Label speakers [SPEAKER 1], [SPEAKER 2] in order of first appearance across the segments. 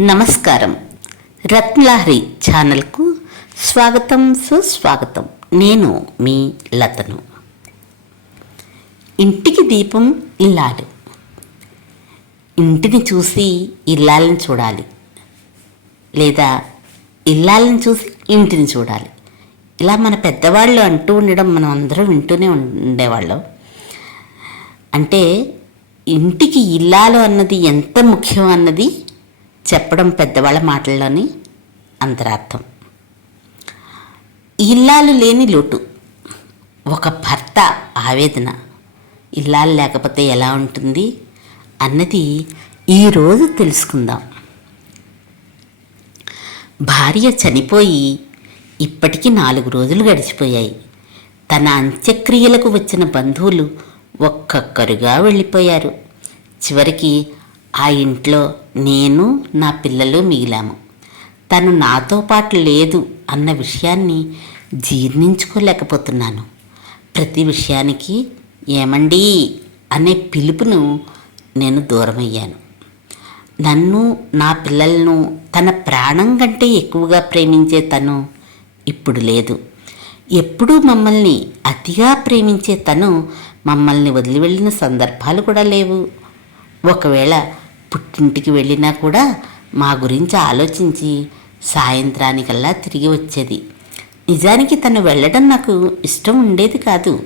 [SPEAKER 1] నమస్కారం. రత్నలహరి ఛానల్కు స్వాగతం సుస్వాగతం. నేను మీ లతను. ఇంటికి దీపం ఇల్లాలు. ఇంటిని చూసి ఇల్లాలను చూడాలి. లేదా ఇల్లాలను చూసి ఇంటిని చూడాలి. ఇలా మన పెద్దవాళ్ళు అంటూ ఉండడం మనం అందరం వింటూనే ఉండేవాళ్ళం. అంటే ఇంటికి ఇల్లాలు అన్నది ఎంత ముఖ్యం అన్నది చెప్పడం పెద్దవాళ్ళ మాటల్లోని అంతరార్థం. ఇల్లాలు లేని లోటు. ఒక భర్త ఆవేదన. ఇల్లాలు లేకపోతే ఎలా ఉంటుంది అన్నది ఈరోజు తెలుసుకుందాం. భార్య చనిపోయి ఇప్పటికి నాలుగు రోజులు గడిచిపోయాయి. తన అంత్యక్రియలకు వచ్చిన బంధువులు ఒక్కొక్కరుగా వెళ్ళిపోయారు. చివరికి ఆ ఇంట్లో నేను నా పిల్లలు మిగిలాము. తను నాతో పాటు లేదు అన్న విషయాన్ని జీర్ణించుకోలేకపోతున్నాను. ప్రతి విషయానికి ఏమండి అనే పిలుపును నేను దూరమయ్యాను. నన్ను నా పిల్లలను తన ప్రాణం కంటే ఎక్కువగా ప్రేమించే తను ఇప్పుడు లేదు. ఎప్పుడూ మమ్మల్ని అతిగా ప్రేమించే తను మమ్మల్ని వదిలి వెళ్ళిన సందర్భాలు కూడా లేవు. ఒకవేళ పుట్టింటికి వెళ్ళినా కూడా మా గురించి ఆలోచించి సాయంత్రానికల్లా తిరిగి వచ్చేది. నిజానికి తను వెళ్ళడం నాకు ఇష్టం ఉండేది కాదు.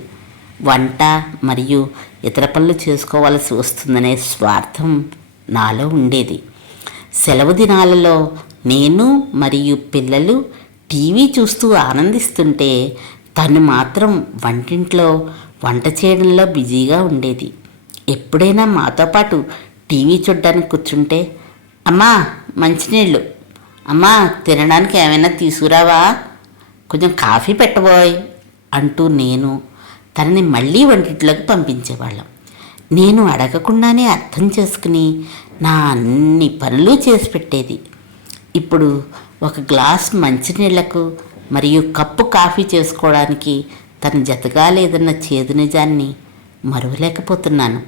[SPEAKER 1] వంట మరియు ఇతర పనులు చేసుకోవాల్సి వస్తుందనే స్వార్థం నాలో ఉండేది. సెలవు దినాలలో నేను మరియు పిల్లలు టీవీ చూస్తూ ఆనందిస్తుంటే తను మాత్రం వంటింట్లో వంట చేయడంలో బిజీగా ఉండేది. ఎప్పుడైనా మాతో పాటు టీవీ చూడ్డానికి కూర్చుంటే అమ్మా మంచినీళ్ళు. అమ్మా తినడానికి ఏమైనా తీసుకురావా? కొంచెం కాఫీ పెట్టబోయ్ అంటూ నేను తనని మళ్ళీ వంటింట్లోకి పంపించేవాళ్ళం. నేను అడగకుండానే అర్థం చేసుకుని నా అన్ని పనులు చేసి పెట్టేది. ఇప్పుడు ఒక గ్లాస్ మంచినీళ్ళకు మరియు కప్పు కాఫీ చేసుకోవడానికి తను జతగా లేదన్న చేదు నిజాన్ని మరువలేకపోతున్నాను.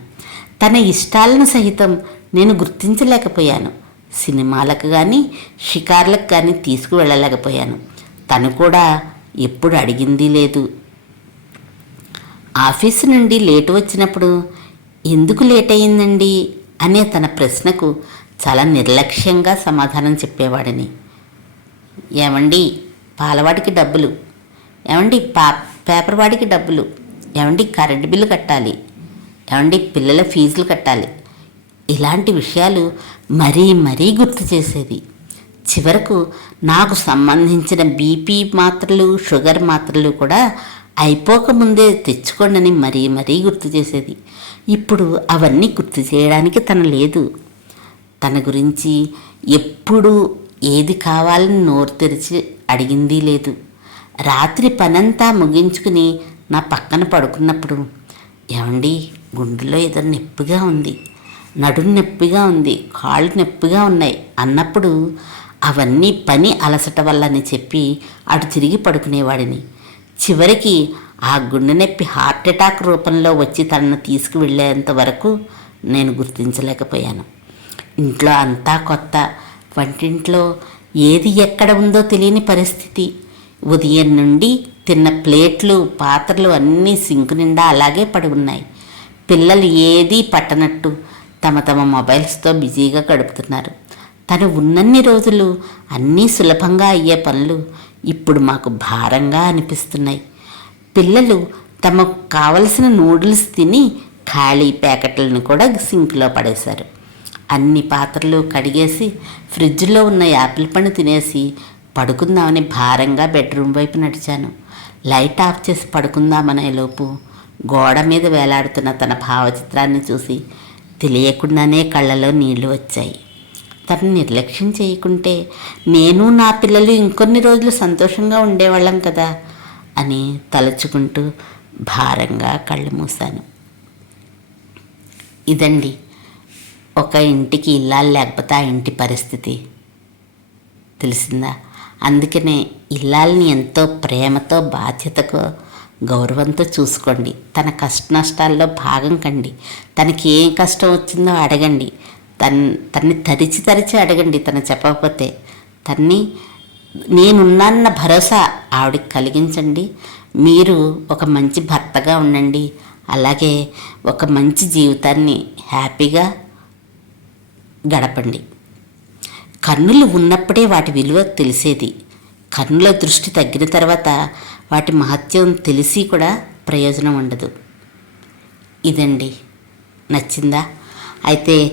[SPEAKER 1] తన ఇష్టాలను సహితం నేను గుర్తించలేకపోయాను. సినిమాలకు కానీ షికార్లకు కానీ తీసుకువెళ్ళలేకపోయాను. తను కూడా ఎప్పుడు అడిగింది లేదు. ఆఫీసు నుండి లేటు వచ్చినప్పుడు ఎందుకు లేట్ అయిందండి అనే తన ప్రశ్నకు చాలా నిర్లక్ష్యంగా సమాధానం చెప్పేవాడిని. ఏమండి పాలవాడికి డబ్బులు. ఏమండి పా పేపర్ వాడికి డబ్బులు. ఏమండి కరెంటు బిల్లు కట్టాలి. ఏమండి పిల్లల ఫీజులు కట్టాలి. ఇలాంటి విషయాలు మరీ మరీ గుర్తు చేసేది. చివరకు నాకు సంబంధించిన బీపీ మాత్రలు షుగర్ మాత్రలు కూడా అయిపోకముందే తెచ్చుకోండి మరీ మరీ గుర్తు చేసేది. ఇప్పుడు అవన్నీ గుర్తు చేయడానికి తన లేదు. తన గురించి ఎప్పుడు ఏది కావాలని నోరు తెరిచి అడిగింది లేదు. రాత్రి పనంతా ముగించుకుని నా పక్కన పడుకున్నప్పుడు ఏమండి గుండెలో ఏదో నొప్పిగా ఉంది నడుము నొప్పిగా ఉంది కాళ్ళు నొప్పిగా ఉన్నాయి అన్నప్పుడు అవన్నీ పని అలసట వల్లని చెప్పి అటు తిరిగి పడుకునేవాడిని. చివరికి ఆ గుండె నొప్పి హార్ట్ అటాక్ రూపంలో వచ్చి తనను తీసుకువెళ్ళేంత వరకు నేను గుర్తించలేకపోయాను. ఇంట్లో అంతా కొత్త వంటింట్లో ఏది ఎక్కడ ఉందో తెలియని పరిస్థితి. ఉదయం నుండి తిన్న ప్లేట్లు పాత్రలు అన్నీ సింకు నిండా అలాగే పడి ఉన్నాయి. పిల్లలు ఏదీ పట్టనట్టు తమ తమ మొబైల్స్తో బిజీగా గడుపుతున్నారు. తను ఉన్నన్ని రోజులు అన్నీ సులభంగా అయ్యే పనులు ఇప్పుడు మాకు భారంగా అనిపిస్తున్నాయి. పిల్లలు తమకు కావలసిన నూడిల్స్ తిని ఖాళీ ప్యాకెట్లను కూడా సింక్లో పడేశారు. అన్ని పాత్రలు కడిగేసి ఫ్రిడ్జ్లో ఉన్న యాపిల్ పండు తినేసి పడుకుందామని భారంగా బెడ్రూమ్ వైపు నడిచాను. లైట్ ఆఫ్ చేసి పడుకుందామనే లోపు గోడ మీద వేలాడుతున్న తన భావచిత్రాన్ని చూసి తెలియకుండానే కళ్ళలో నీళ్ళు వచ్చాయి. తను నిర్లక్ష్యం చేయకుంటే నేను నా పిల్లలు ఇంకొన్ని రోజులు సంతోషంగా ఉండేవాళ్ళం కదా అని తలుచుకుంటూ భారంగా కళ్ళు మూశాను. ఇదండి ఒక ఇంటికి ఇల్లాలు లేకపోతే ఆ ఇంటి పరిస్థితి. తెలిసిందా? అందుకనే ఇల్లాలని ఎంతో ప్రేమతో బాధ్యతతో గౌరవంతో చూసుకోండి. తన కష్ట నష్టాల్లో భాగం కండి. తనకి ఏం కష్టం వచ్చిందో అడగండి. తన్ తన్ని తరిచి తరిచి అడగండి తను చెప్పకపోతే. తన్ని నేనున్నాన్న భరోసా ఆవిడకి కలిగించండి. మీరు ఒక మంచి భర్తగా ఉండండి. అలాగే ఒక మంచి జీవితాన్ని హ్యాపీగా గడపండి. కన్నులు ఉన్నప్పుడే వాటి విలువ తెలిసేది. కన్నుల దృష్టి తగ్గిన తర్వాత వాటి మహత్యం తెలిసి కూడా ప్రయోజనం ఉండదు. ఇదండి. నచ్చిందా? అయితే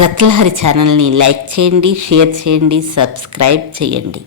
[SPEAKER 1] రత్లహరి ఛానల్ని లైక్ చేయండి షేర్ చేయండి సబ్స్క్రైబ్ చేయండి.